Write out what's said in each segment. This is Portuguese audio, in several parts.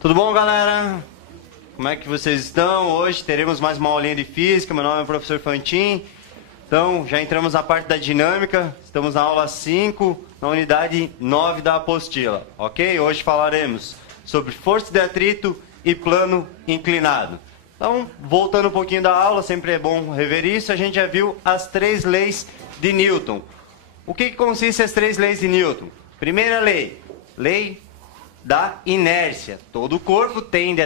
Tudo bom, galera? Como é que vocês estão? Hoje teremos mais uma aulinha de física. Meu nome é o professor Fantin. Então, já entramos na parte da dinâmica. Estamos na aula 5, na unidade 9 da apostila, ok? Hoje falaremos sobre força de atrito e plano inclinado. Então, voltando um pouquinho da aula, sempre é bom rever isso. A gente já viu as 3 leis de Newton. O que consistem as 3 leis de Newton? Primeira lei, lei da inércia. Todo corpo tende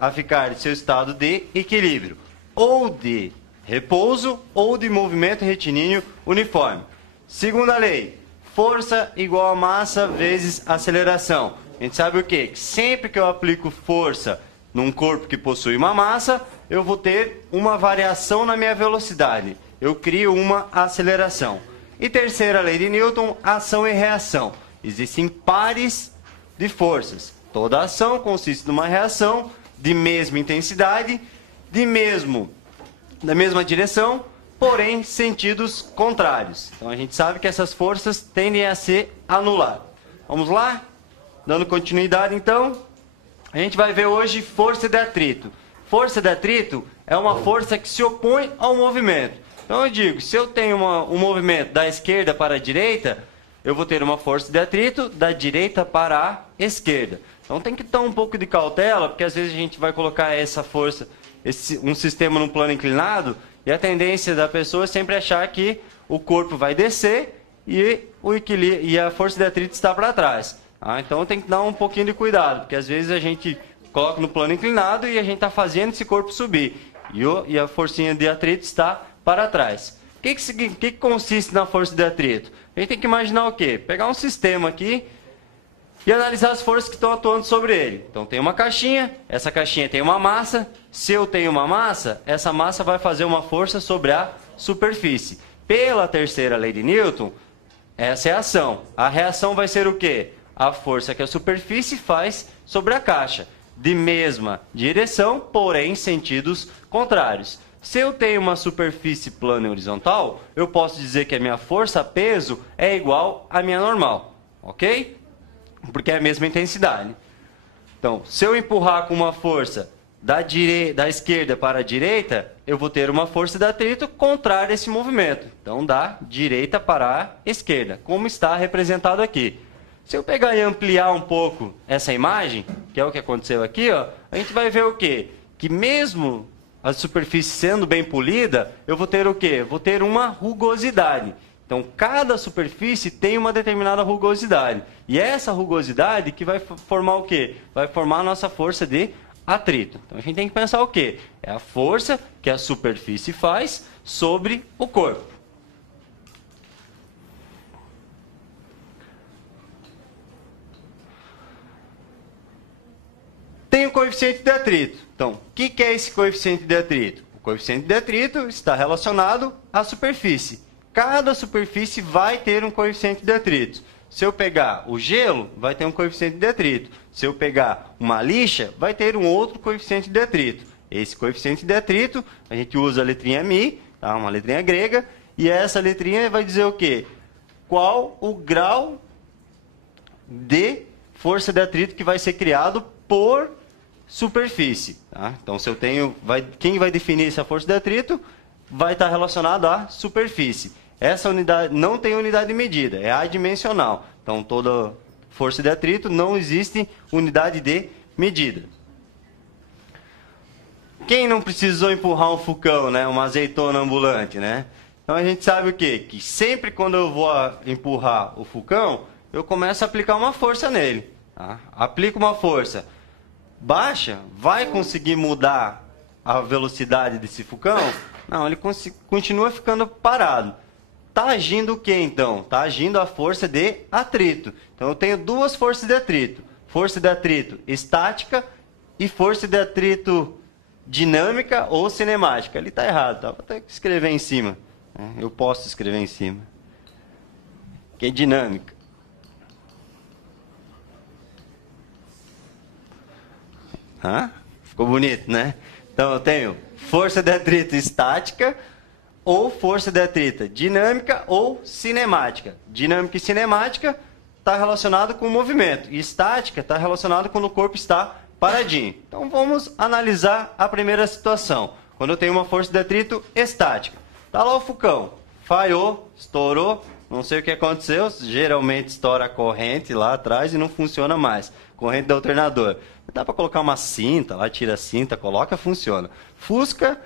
a ficar em seu estado de equilíbrio, ou de repouso, ou de movimento retilíneo uniforme. Segunda lei, força igual a massa vezes aceleração. A gente sabe o quê? Que sempre que eu aplico força num corpo que possui uma massa, eu vou ter uma variação na minha velocidade. Eu crio uma aceleração. E terceira lei de Newton, ação e reação. Existem pares de forças. Toda ação consiste numa reação de mesma intensidade, da mesma direção, porém sentidos contrários. Então a gente sabe que essas forças tendem a se anular. Vamos lá? Dando continuidade então, a gente vai ver hoje força de atrito. Força de atrito é uma força que se opõe ao movimento. Então eu digo, se eu tenho um movimento da esquerda para a direita, eu vou ter uma força de atrito da direita para a esquerda. Então tem que ter um pouco de cautela, porque às vezes a gente vai colocar essa força, um sistema num plano inclinado, e a tendência da pessoa é sempre achar que o corpo vai descer e a força de atrito está para trás. Então tem que dar um pouquinho de cuidado, porque às vezes a gente coloca no plano inclinado e a gente está fazendo esse corpo subir, e a forcinha de atrito está para trás. O que consiste na força de atrito? A gente tem que imaginar o quê? Pegar um sistema aqui e analisar as forças que estão atuando sobre ele. Então tem uma caixinha, essa caixinha tem uma massa. Se eu tenho uma massa, essa massa vai fazer uma força sobre a superfície. Pela terceira lei de Newton, essa é a ação. A reação vai ser o quê? A força que a superfície faz sobre a caixa. De mesma direção, porém sentidos contrários. Se eu tenho uma superfície plana e horizontal, eu posso dizer que a minha força-peso é igual à minha normal, ok? Porque é a mesma intensidade. Então, se eu empurrar com uma força da esquerda para a direita, eu vou ter uma força de atrito contrária a esse movimento. Então, da direita para a esquerda, como está representado aqui. Se eu pegar e ampliar um pouco essa imagem, que é o que aconteceu aqui, ó, a gente vai ver o quê? Que mesmo a superfície sendo bem polida, eu vou ter o quê? Vou ter uma rugosidade. Então, cada superfície tem uma determinada rugosidade. E é essa rugosidade que vai formar o quê? Vai formar a nossa força de atrito. Então, a gente tem que pensar o quê? É a força que a superfície faz sobre o corpo. Tem o coeficiente de atrito. Então, o que é esse coeficiente de atrito? O coeficiente de atrito está relacionado à superfície. Cada superfície vai ter um coeficiente de atrito. Se eu pegar o gelo, vai ter um coeficiente de atrito. Se eu pegar uma lixa, vai ter um outro coeficiente de atrito. Esse coeficiente de atrito, a gente usa a letrinha μ, tá? Uma letrinha grega, e essa letrinha vai dizer o quê? Qual o grau de força de atrito que vai ser criado por superfície. Tá? Então, se eu tenho, quem vai definir essa força de atrito vai estar relacionado à superfície. Essa unidade não tem unidade de medida, é adimensional. Então, toda força de atrito não existe unidade de medida. Quem não precisou empurrar um fucão, né? Uma azeitona ambulante, né? Então, a gente sabe o quê? Que sempre quando eu vou empurrar o fucão, eu começo a aplicar uma força nele. Tá? Aplico uma força baixa, vai conseguir mudar a velocidade desse fucão? Não, ele continua ficando parado. Está agindo o que então? Está agindo a força de atrito. Então eu tenho duas forças de atrito. Força de atrito estática e força de atrito dinâmica ou cinemática. Ali está errado, tá? Vou até escrever em cima. Eu posso escrever em cima. Que é dinâmica. Ficou bonito, né? Então eu tenho força de atrito estática ou força de atrito dinâmica ou cinemática. Dinâmica e cinemática está relacionado com o movimento. E estática está relacionado quando o corpo está paradinho. Então vamos analisar a primeira situação. Quando eu tenho uma força de atrito estática. Está lá o Fucão. Falhou, estourou, não sei o que aconteceu. Geralmente estoura a corrente lá atrás e não funciona mais. Corrente do alternador. Dá para colocar uma cinta, lá tira a cinta, coloca, funciona. Fusca,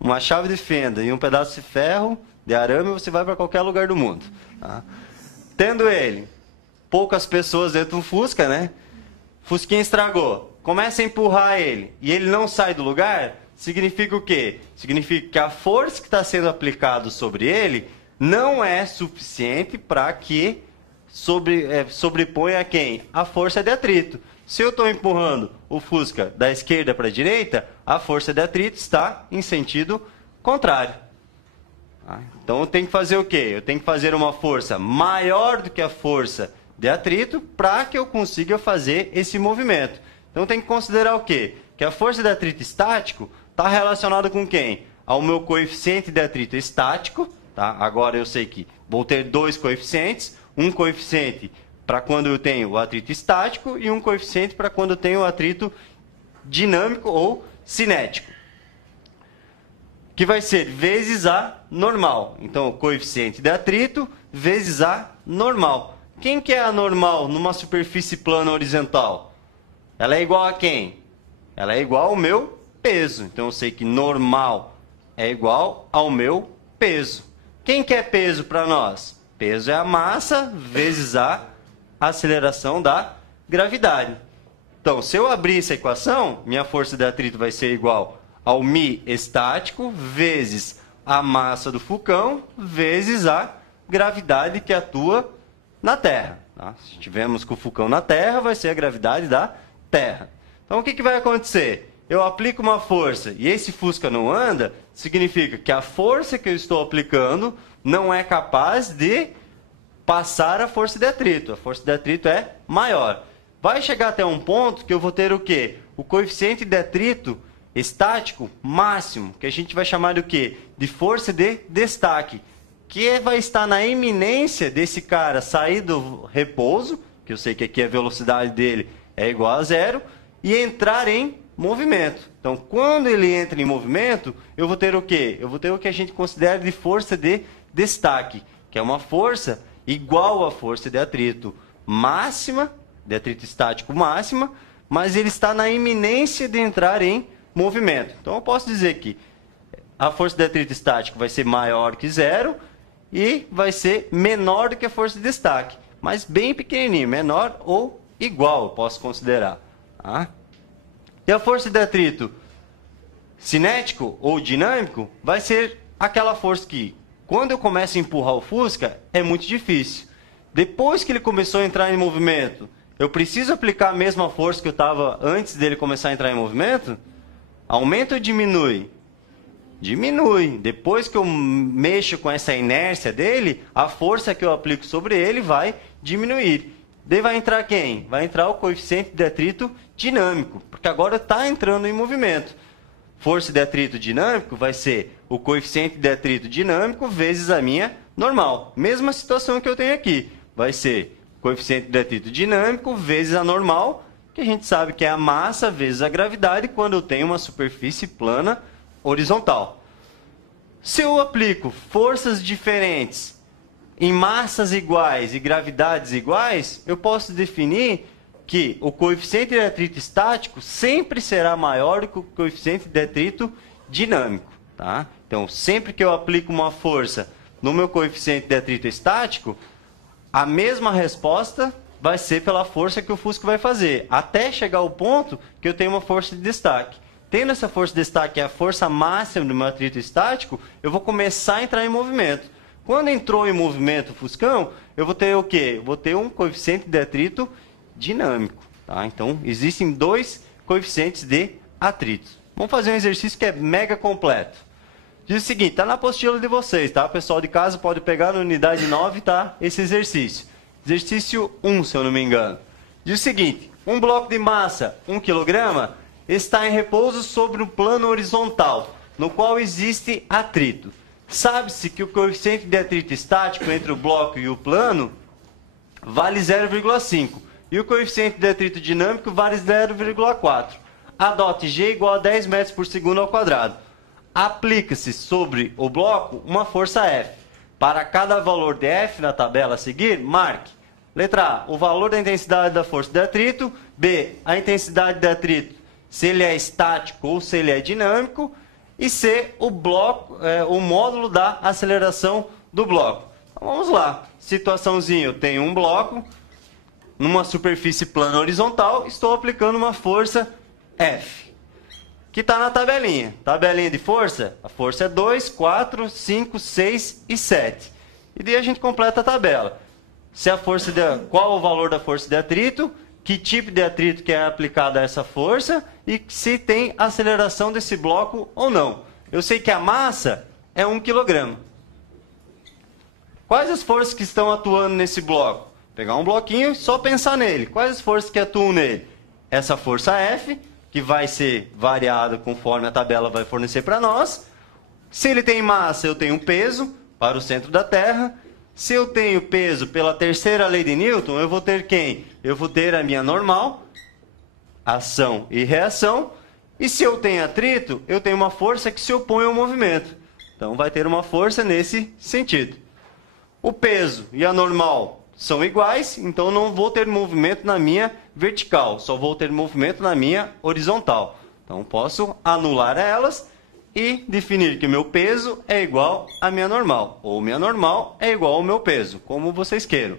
uma chave de fenda e um pedaço de ferro, de arame, você vai para qualquer lugar do mundo. Tá? Tendo ele, poucas pessoas dentro do Fusca, né? Fusquinha estragou. Começa a empurrar ele e ele não sai do lugar, significa o quê? Significa que a força que está sendo aplicada sobre ele não é suficiente para que sobreponha a quem? A força de atrito. Se eu estou empurrando o Fusca da esquerda para a direita, a força de atrito está em sentido contrário. Então eu tenho que fazer o quê? Eu tenho que fazer uma força maior do que a força de atrito para que eu consiga fazer esse movimento. Então tem que considerar o quê? Que a força de atrito estático está relacionada com quem? Ao meu coeficiente de atrito estático. Tá? Agora eu sei que vou ter dois coeficientes. Um coeficiente para quando eu tenho o atrito estático e um coeficiente para quando eu tenho o atrito dinâmico ou cinético. Que vai ser vezes A normal. Então, o coeficiente de atrito vezes A normal. Quem que é a normal numa superfície plana horizontal? Ela é igual a quem? Ela é igual ao meu peso. Então, eu sei que normal é igual ao meu peso. Quem que é peso para nós? Peso é a massa vezes a aceleração da gravidade. Então, se eu abrir essa equação, minha força de atrito vai ser igual ao μ estático vezes a massa do Fucão vezes a gravidade que atua na Terra. Tá? Se tivermos com o Fucão na Terra, vai ser a gravidade da Terra. Então, o que vai acontecer? Eu aplico uma força e esse Fusca não anda, significa que a força que eu estou aplicando não é capaz de passar a força de atrito. A força de atrito é maior. Vai chegar até um ponto que eu vou ter o quê? O coeficiente de atrito estático máximo, que a gente vai chamar de o quê? De força de destaque, que vai estar na iminência desse cara sair do repouso, que eu sei que aqui a velocidade dele é igual a zero, e entrar em movimento. Então, quando ele entra em movimento, eu vou ter o quê? Eu vou ter o que a gente considera de força de destaque, que é uma força igual à força de atrito máxima, de atrito estático máxima, mas ele está na iminência de entrar em movimento. Então, eu posso dizer que a força de atrito estático vai ser maior que zero e vai ser menor do que a força de destaque, mas bem pequenininho, menor ou igual, eu posso considerar. Tá? E a força de atrito cinético ou dinâmico vai ser aquela força que, quando eu começo a empurrar o Fusca, é muito difícil. Depois que ele começou a entrar em movimento, eu preciso aplicar a mesma força que eu estava antes dele começar a entrar em movimento? Aumenta ou diminui? Diminui. Depois que eu mexo com essa inércia dele, a força que eu aplico sobre ele vai diminuir. Daí vai entrar quem? Vai entrar o coeficiente de atrito dinâmico, porque agora está entrando em movimento. Força de atrito dinâmico vai ser o coeficiente de atrito dinâmico vezes a minha normal. Mesma situação que eu tenho aqui. Vai ser coeficiente de atrito dinâmico vezes a normal, que a gente sabe que é a massa vezes a gravidade quando eu tenho uma superfície plana horizontal. Se eu aplico forças diferentes em massas iguais e gravidades iguais, eu posso definir que o coeficiente de atrito estático sempre será maior do que o coeficiente de atrito dinâmico. Tá? Então, sempre que eu aplico uma força no meu coeficiente de atrito estático, a mesma resposta vai ser pela força que o Fusca vai fazer, até chegar ao ponto que eu tenho uma força de destaque. Tendo essa força de destaque, que é a força máxima do meu atrito estático, eu vou começar a entrar em movimento. Quando entrou em movimento o Fuscão, eu vou ter o quê? Vou ter um coeficiente de atrito dinâmico. Tá? Então, existem dois coeficientes de atrito. Vamos fazer um exercício que é mega completo. Diz o seguinte, está na apostila de vocês, tá? O pessoal de casa pode pegar na unidade 9, tá? Esse exercício. Exercício 1, se eu não me engano. Diz o seguinte, um bloco de massa, 1 kg, está em repouso sobre um plano horizontal, no qual existe atrito. Sabe-se que o coeficiente de atrito estático entre o bloco e o plano vale 0,5. E o coeficiente de atrito dinâmico vale 0,4. Adote G igual a 10 metros por segundo ao quadrado. Aplica-se sobre o bloco uma força F. Para cada valor de F na tabela a seguir, marque. Letra A, o valor da intensidade da força de atrito. B, a intensidade de atrito, se ele é estático ou se ele é dinâmico. E C, o módulo da aceleração do bloco. Então, vamos lá. Situaçãozinha, eu tenho um bloco numa superfície plana horizontal, estou aplicando uma força F, que está na tabelinha. Tabelinha de força, a força é 2, 4, 5, 6 e 7. E daí a gente completa a tabela. Se a força qual o valor da força de atrito, que tipo de atrito que é aplicado a essa força e se tem aceleração desse bloco ou não. Eu sei que a massa é 1 kg. Quais as forças que estão atuando nesse bloco? Pegar um bloquinho e só pensar nele. Quais as forças que atuam nele? Essa força F, que vai ser variada conforme a tabela vai fornecer para nós. Se ele tem massa, eu tenho peso para o centro da Terra. Se eu tenho peso pela terceira lei de Newton, eu vou ter quem? Eu vou ter a minha normal, ação e reação. E se eu tenho atrito, eu tenho uma força que se opõe ao movimento. Então vai ter uma força nesse sentido. O peso e a normal são iguais, então não vou ter movimento na minha vertical, só vou ter movimento na minha horizontal. Então posso anular elas e definir que o meu peso é igual à minha normal, ou minha normal é igual ao meu peso, como vocês queiram.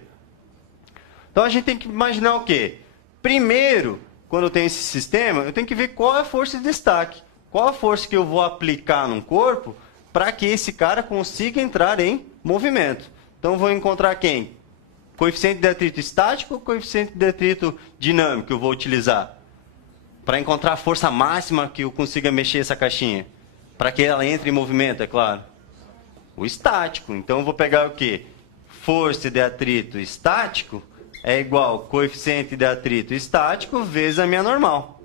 Então a gente tem que imaginar o quê? Primeiro, quando eu tenho esse sistema, eu tenho que ver qual é a força de destaque. Qual a força que eu vou aplicar num corpo para que esse cara consiga entrar em movimento. Então eu vou encontrar quem? Coeficiente de atrito estático ou coeficiente de atrito dinâmico que eu vou utilizar? Para encontrar a força máxima que eu consiga mexer essa caixinha. Para que ela entre em movimento, é claro. O estático. Então eu vou pegar o quê? Força de atrito estático é igual coeficiente de atrito estático vezes a minha normal.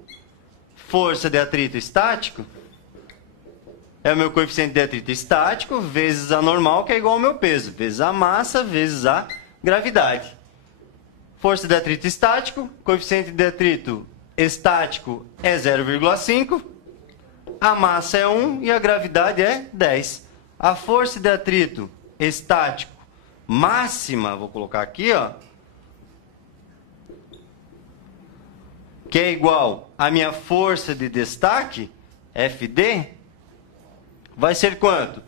Força de atrito estático é o meu coeficiente de atrito estático vezes a normal, que é igual ao meu peso, vezes a massa, vezes a gravidade. Força de atrito estático, coeficiente de atrito estático é 0,5. A massa é 1 e a gravidade é 10. A força de atrito estático máxima, vou colocar aqui, ó, que é igual à minha força de destaque, FD, vai ser quanto?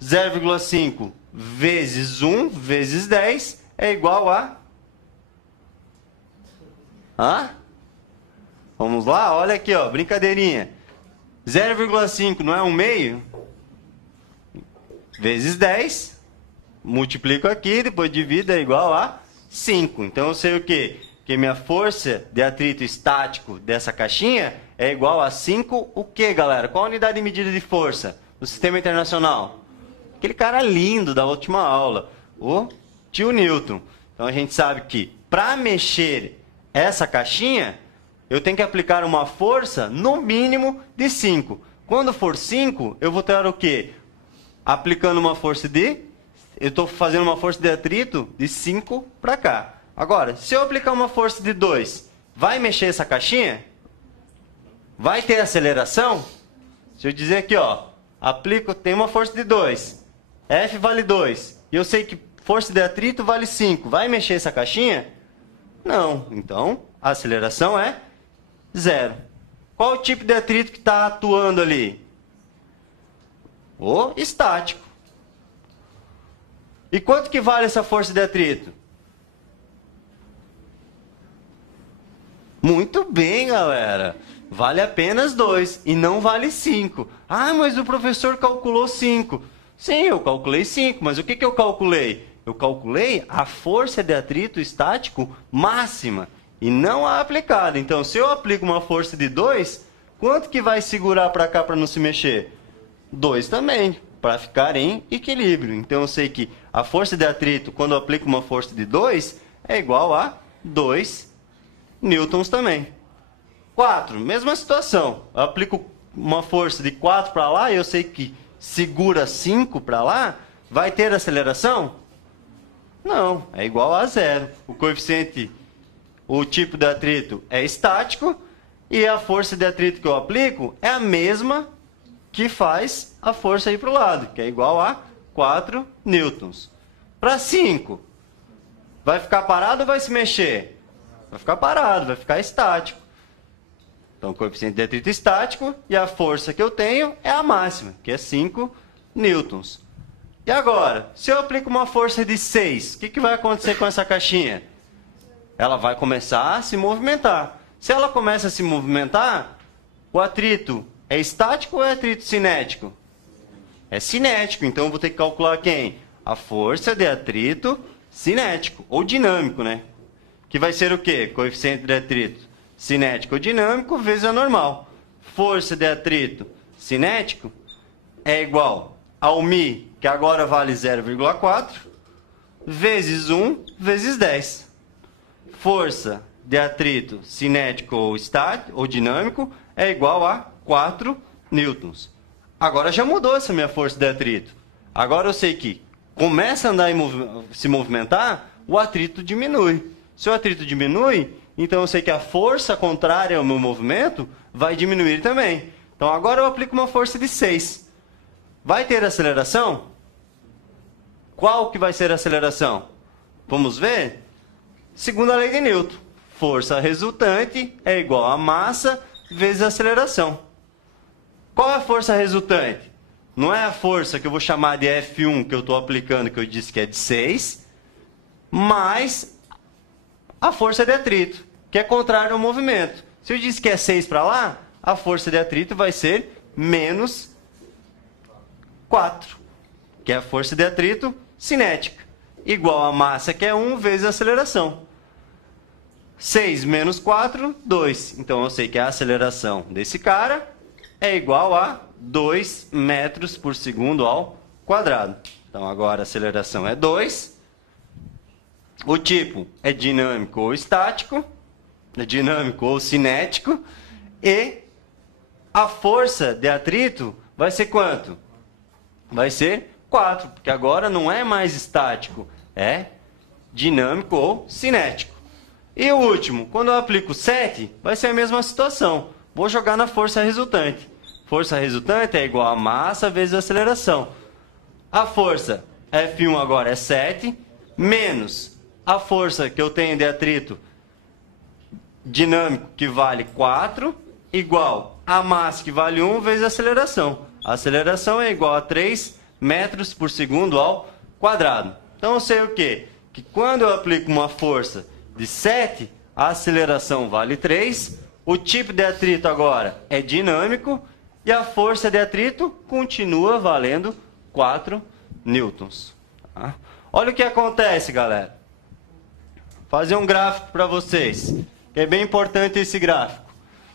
0,5 vezes 1 vezes 10 é igual a... Vamos lá, olha aqui, ó, brincadeirinha. 0,5 não é 1/2? Vezes 10. Multiplico aqui, depois divido, é igual a 5. Então eu sei o quê? Que minha força de atrito estático dessa caixinha é igual a 5, o quê, galera? Qual a unidade de medida de força do sistema internacional? Aquele cara lindo da última aula, o tio Newton. Então a gente sabe que para mexer essa caixinha, eu tenho que aplicar uma força no mínimo de 5. Quando for 5, eu vou ter o quê? Aplicando uma força de... Eu estou fazendo uma força de atrito de 5 para cá. Agora, se eu aplicar uma força de 2, vai mexer essa caixinha? Vai ter aceleração? Se eu dizer aqui, ó, aplico, tem uma força de 2. F vale 2. E eu sei que força de atrito vale 5. Vai mexer essa caixinha? Não. Então, a aceleração é 0. Qual o tipo de atrito que está atuando ali? O estático. E quanto que vale essa força de atrito? Muito bem, galera. Vale apenas 2 e não vale 5. Ah, mas o professor calculou 5. Sim, eu calculei 5, mas o que eu calculei? Eu calculei a força de atrito estático máxima e não a aplicada. Então, se eu aplico uma força de 2, quanto que vai segurar para cá para não se mexer? 2 também, para ficar em equilíbrio. Então, eu sei que a força de atrito, quando eu aplico uma força de 2, é igual a 2 newtons também. 4, mesma situação. Eu aplico uma força de 4 para lá e eu sei que segura 5 para lá, vai ter aceleração? Não, é igual a zero. O coeficiente, o tipo de atrito é estático e a força de atrito que eu aplico é a mesma que faz a força ir para o lado, que é igual a 4 newtons. Para 5, vai ficar parado ou vai se mexer? Vai ficar parado, vai ficar estático. Então, o coeficiente de atrito estático e a força que eu tenho é a máxima, que é 5 newtons. E agora, se eu aplico uma força de 6, o que vai acontecer com essa caixinha? Ela vai começar a se movimentar. Se ela começa a se movimentar, o atrito é estático ou é atrito cinético? É cinético, então eu vou ter que calcular quem? A força de atrito cinético, ou dinâmico, né? Que vai ser o quê? Coeficiente de atrito cinético ou dinâmico vezes a normal. Força de atrito cinético é igual ao μ, que agora vale 0,4, vezes 1 vezes 10. Força de atrito cinético ou dinâmico é igual a 4 newtons. Agora já mudou essa minha força de atrito. Agora eu sei que começa a andar e se movimentar, o atrito diminui. Se o atrito diminui, então eu sei que a força contrária ao meu movimento vai diminuir também. Então agora eu aplico uma força de 6. Vai ter aceleração? Qual que vai ser a aceleração? Vamos ver? Segundo a lei de Newton, força resultante é igual a massa vezes a aceleração. Qual é a força resultante? Não é a força que eu vou chamar de F1 que eu estou aplicando, que eu disse que é de 6, mais a força de atrito, que é contrária ao movimento. Se eu disse que é 6 para lá, a força de atrito vai ser menos 4, que é a força de atrito cinética, igual a massa, que é 1, vezes a aceleração. 6 menos 4, 2. Então, eu sei que a aceleração desse cara é igual a 2 metros por segundo ao quadrado. Então, agora a aceleração é 2. O tipo é dinâmico ou estático, é dinâmico ou cinético. E a força de atrito vai ser quanto? Vai ser 4, porque agora não é mais estático, é dinâmico ou cinético. E o último, quando eu aplico 7, vai ser a mesma situação. Vou jogar na força resultante. Força resultante é igual a massa vezes a aceleração. A força F1 agora é 7, menos a força que eu tenho de atrito dinâmico, que vale 4, igual a massa, que vale 1, vezes a aceleração. A aceleração é igual a 3 metros por segundo ao quadrado. Então eu sei o quê? Que quando eu aplico uma força de 7, a aceleração vale 3, o tipo de atrito agora é dinâmico e a força de atrito continua valendo 4 newtons. Tá? Olha o que acontece, galera. Vou fazer um gráfico para vocês, que é bem importante esse gráfico.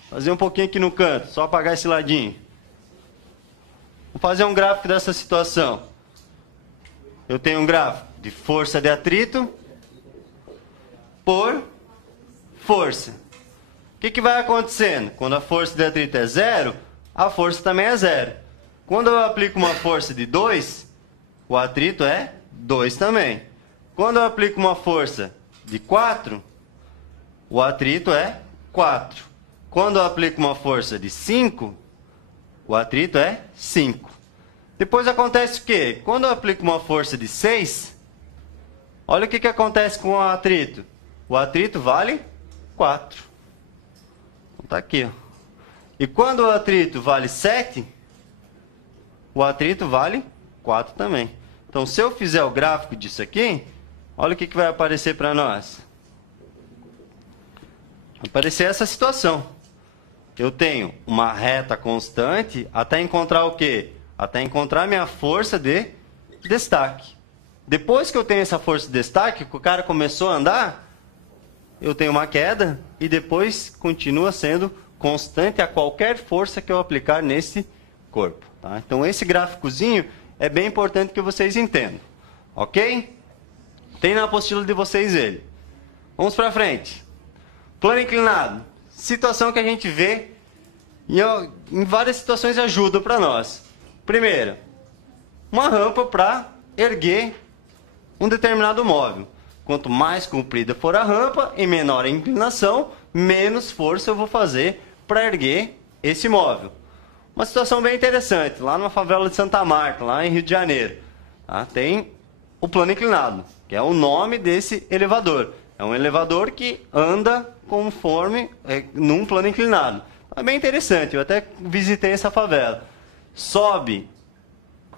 Fazer um pouquinho aqui no canto, só apagar esse ladinho. Vou fazer um gráfico dessa situação. Eu tenho um gráfico de força de atrito por força. O que vai acontecendo? Quando a força de atrito é 0, a força também é 0. Quando eu aplico uma força de 2, o atrito é 2 também. Quando eu aplico uma força de 4, o atrito é 4. Quando eu aplico uma força de 5, o atrito é 5. Depois acontece o quê? Quando eu aplico uma força de 6, olha o que acontece com o atrito. O atrito vale 4. Então tá aqui, ó. E quando o atrito vale 7, o atrito vale 4 também. Então, se eu fizer o gráfico disso aqui, olha o que vai aparecer para nós. Vai aparecer essa situação. Eu tenho uma reta constante até encontrar o quê? Até encontrar minha força de destaque. Depois que eu tenho essa força de destaque, que o cara começou a andar, eu tenho uma queda e depois continua sendo constante a qualquer força que eu aplicar nesse corpo. Tá? Então, esse gráficozinho é bem importante que vocês entendam. Ok? Tem na apostila de vocês ele. Vamos para frente. Plano inclinado. Situação que a gente vê em várias situações ajuda para nós. Primeiro, uma rampa para erguer um determinado móvel. Quanto mais comprida for a rampa e menor a inclinação, menos força eu vou fazer para erguer esse móvel. Uma situação bem interessante, lá numa favela de Santa Marta, lá em Rio de Janeiro, tá? Tem o plano inclinado, que é o nome desse elevador. É um elevador que anda conforme num plano inclinado. É bem interessante, eu até visitei essa favela. Sobe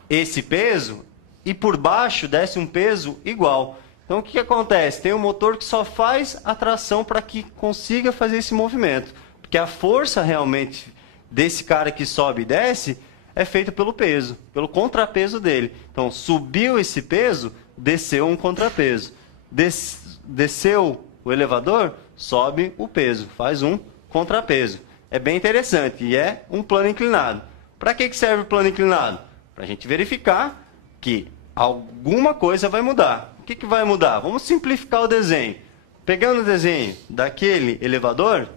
esse peso e por baixo desce um peso igual. Então o que acontece? Tem um motor que só faz a tração para que consiga fazer esse movimento. Porque a força realmente desse cara que sobe e desce é feita pelo peso, pelo contrapeso dele. Então subiu esse peso, desceu um contrapeso. Desceu o elevador, sobe o peso, faz um contrapeso. É bem interessante e é um plano inclinado. Para que serve o plano inclinado? Para a gente verificar que alguma coisa vai mudar. O que vai mudar? Vamos simplificar o desenho. Pegando o desenho daquele elevador,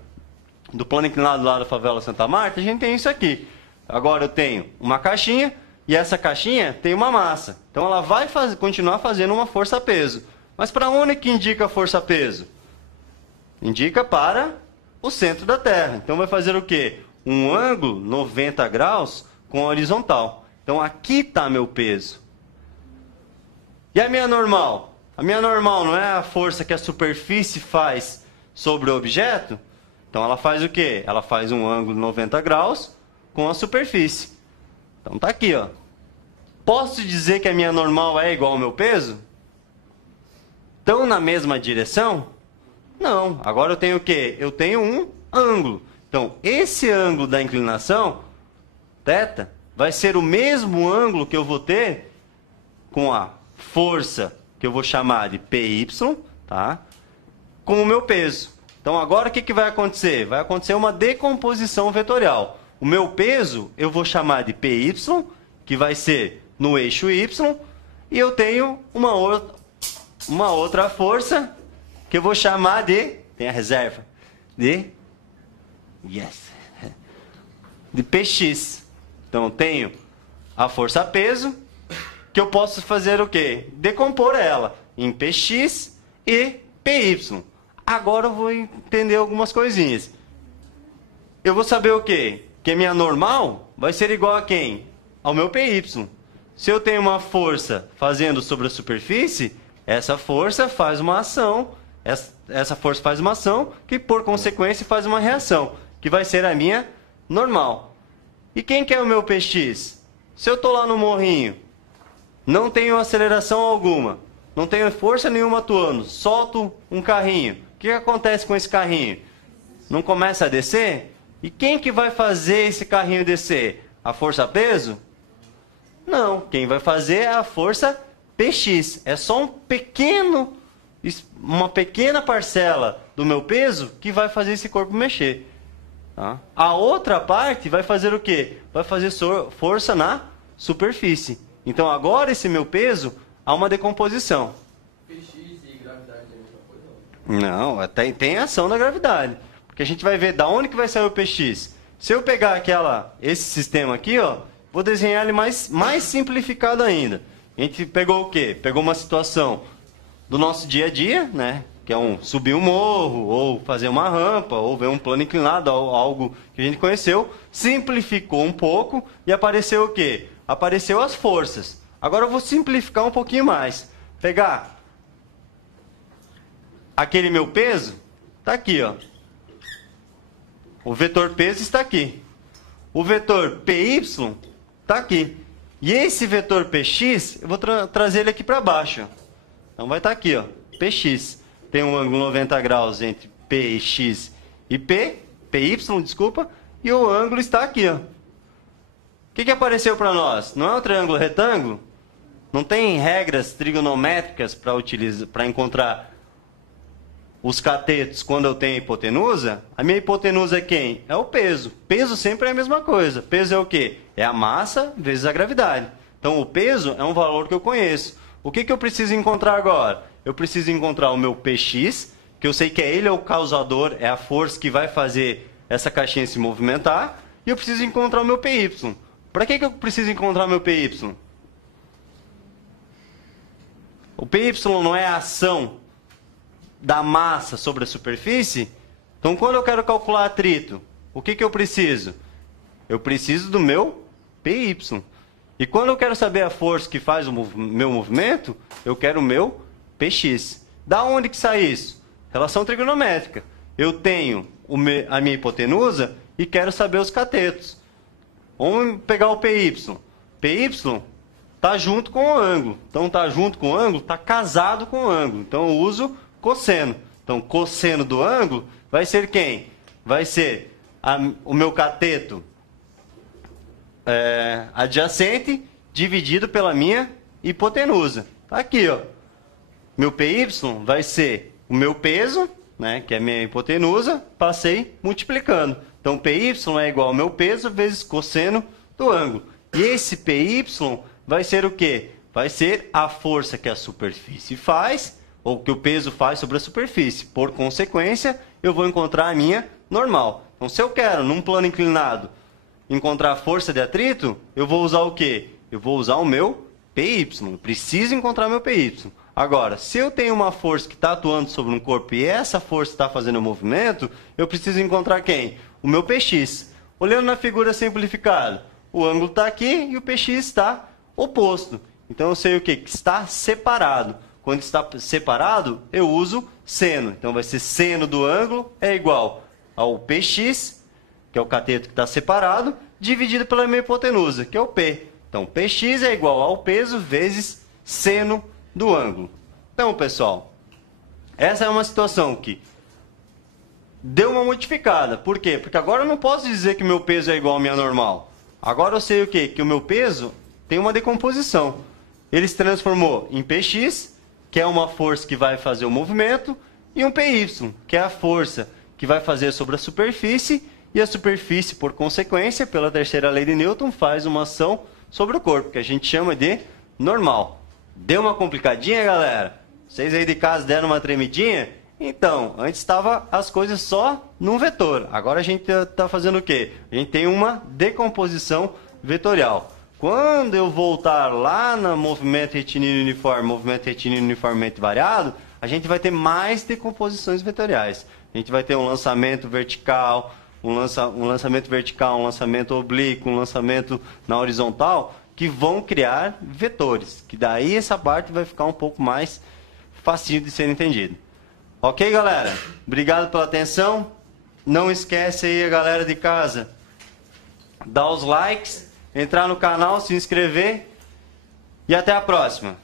do plano inclinado lá da favela Santa Marta, a gente tem isso aqui. Agora eu tenho uma caixinha e essa caixinha tem uma massa. Então ela vai continuar fazendo uma força-peso. Mas para onde que indica a força-peso? Indica para o centro da Terra. Então vai fazer o quê? Um ângulo 90 graus com a horizontal. Então aqui está meu peso. E a minha normal? A minha normal não é a força que a superfície faz sobre o objeto? Então ela faz o quê? Ela faz um ângulo 90 graus com a superfície. Então tá aqui, ó. Posso dizer que a minha normal é igual ao meu peso? Estão na mesma direção? Não. Agora eu tenho o quê? Eu tenho um ângulo. Então esse ângulo da inclinação, θ, vai ser o mesmo ângulo que eu vou ter com a força que eu vou chamar de PY, tá? Com o meu peso. Então agora o que vai acontecer? Vai acontecer uma decomposição vetorial. O meu peso eu vou chamar de PY, que vai ser no eixo Y, e eu tenho uma outra força que eu vou chamar de, tem a reserva, de PX. Então eu tenho a força peso, que eu posso fazer o quê? Decompor ela em PX e PY. Agora eu vou entender algumas coisinhas. Eu vou saber o quê? Que a minha normal vai ser igual a quem? Ao meu PY. Se eu tenho uma força fazendo sobre a superfície, essa força faz uma ação, essa força faz uma ação, que por consequência faz uma reação, que vai ser a minha normal. E quem que é o meu PX? Se eu estou lá no morrinho, não tenho aceleração alguma, não tenho força nenhuma atuando, solto um carrinho. O que acontece com esse carrinho? Não começa a descer? E quem que vai fazer esse carrinho descer? A força peso? Não, quem vai fazer é a força PX. É só uma pequena parcela do meu peso que vai fazer esse corpo mexer. Tá? A outra parte vai fazer o quê? Vai fazer força na superfície. Então agora esse meu peso há uma decomposição. PX e gravidade é a mesma coisa? Não, tem ação da gravidade. Porque a gente vai ver da onde que vai sair o PX. Se eu pegar esse sistema aqui, ó, vou desenhar ele mais simplificado ainda. A gente pegou o quê? Pegou uma situação do nosso dia a dia, né? Que é subir um morro, ou fazer uma rampa, ou ver um plano inclinado, algo que a gente conheceu. Simplificou um pouco e apareceu o quê? Apareceu as forças. Agora eu vou simplificar um pouquinho mais. Pegar aquele meu peso, tá aqui, ó. O vetor peso está aqui. O vetor PY está aqui. E esse vetor PX, eu vou trazer ele aqui para baixo. Então vai estar aqui, ó, PX. Tem um ângulo 90 graus entre PX e PY, desculpa, e o ângulo está aqui, ó. O que apareceu para nós? Não é um triângulo retângulo? Não tem regras trigonométricas para encontrar os catetos quando eu tenho hipotenusa? A minha hipotenusa é quem? É o peso. Peso sempre é a mesma coisa. Peso é o quê? É a massa vezes a gravidade. Então o peso é um valor que eu conheço. O que eu preciso encontrar agora? Eu preciso encontrar o meu PX, que eu sei que ele é o causador, é a força que vai fazer essa caixinha se movimentar. E eu preciso encontrar o meu PY. Para que eu preciso encontrar o meu PY? O PY não é a ação da massa sobre a superfície? Então, quando eu quero calcular atrito, o que eu preciso? Eu preciso do meu PY. E quando eu quero saber a força que faz o meu movimento, eu quero o meu PX. Da onde que sai isso? Relação trigonométrica. Eu tenho a minha hipotenusa e quero saber os catetos. Vamos pegar o PY. PY está junto com o ângulo. Então, está junto com o ângulo, está casado com o ângulo. Então, eu uso cosseno. Então, cosseno do ângulo vai ser quem? Vai ser o meu cateto adjacente dividido pela minha hipotenusa. Tá aqui, ó. Meu PY vai ser o meu peso, né, que é a minha hipotenusa, passei multiplicando. Então, PY é igual ao meu peso vezes cosseno do ângulo. E esse PY vai ser o quê? Vai ser a força que a superfície faz, ou que o peso faz sobre a superfície. Por consequência, eu vou encontrar a minha normal. Então, se eu quero, num plano inclinado, encontrar a força de atrito, eu vou usar o quê? Eu vou usar o meu PY. Eu preciso encontrar meu PY. Agora, se eu tenho uma força que está atuando sobre um corpo e essa força está fazendo o movimento, eu preciso encontrar quem? O meu PX. Olhando na figura simplificada, o ângulo está aqui e o PX está oposto. Então, eu sei o quê? Que está separado. Quando está separado, eu uso seno. Então, vai ser seno do ângulo é igual ao PX, que é o cateto que está separado, dividido pela minha hipotenusa, que é o P. Então, PX é igual ao peso vezes seno do ângulo. Então, pessoal, essa é uma situação que deu uma modificada. Por quê? Porque agora eu não posso dizer que meu peso é igual à minha normal. Agora eu sei o quê? Que o meu peso tem uma decomposição. Ele se transformou em PX, que é uma força que vai fazer o movimento, e um PY, que é a força que vai fazer sobre a superfície, e a superfície, por consequência, pela terceira lei de Newton, faz uma ação sobre o corpo, que a gente chama de normal. Deu uma complicadinha, galera? Vocês aí de casa deram uma tremidinha? Então, antes estava as coisas só num vetor. Agora a gente está fazendo o quê? A gente tem uma decomposição vetorial. Quando eu voltar lá no movimento retilíneo uniforme, movimento retilíneo uniformemente variado, a gente vai ter mais decomposições vetoriais. A gente vai ter um lançamento vertical, um lançamento oblíquo, um lançamento na horizontal, que vão criar vetores. Que daí essa parte vai ficar um pouco mais facinho de ser entendido. Ok, galera? Obrigado pela atenção. Não esquece aí, a galera de casa, dar os likes, entrar no canal, se inscrever. E até a próxima.